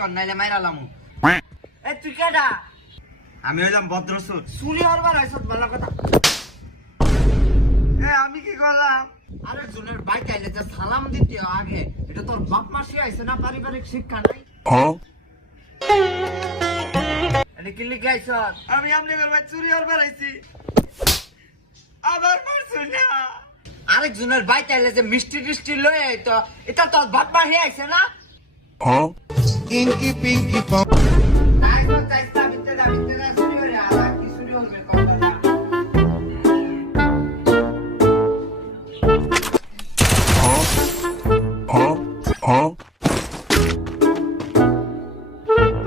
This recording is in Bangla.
কর নাইলে মাইরালামু। এ তুই কেডা? আমি হইলাম ভদ্রসুর। চুরি হরবার আইছত ভালো কথা। আমি কি করলাম? আরেকজনের বাইক আইলে যে সালাম দিতে আগে, এটা তোর বাপ মাসি আইছে না, পারিবারিক শিক্ষা নাই? এটা কি লিখে আইছত? আমি আপনাদের ভাই চুরি হরবার আইছি। আবার মারছুন না। আরেকজনের বাইক আইলে যে মিষ্টি টিষ্টি লয়ে আইতো, এটা তোর বাপ মাসি আইছে না? Inky Pinky Pump.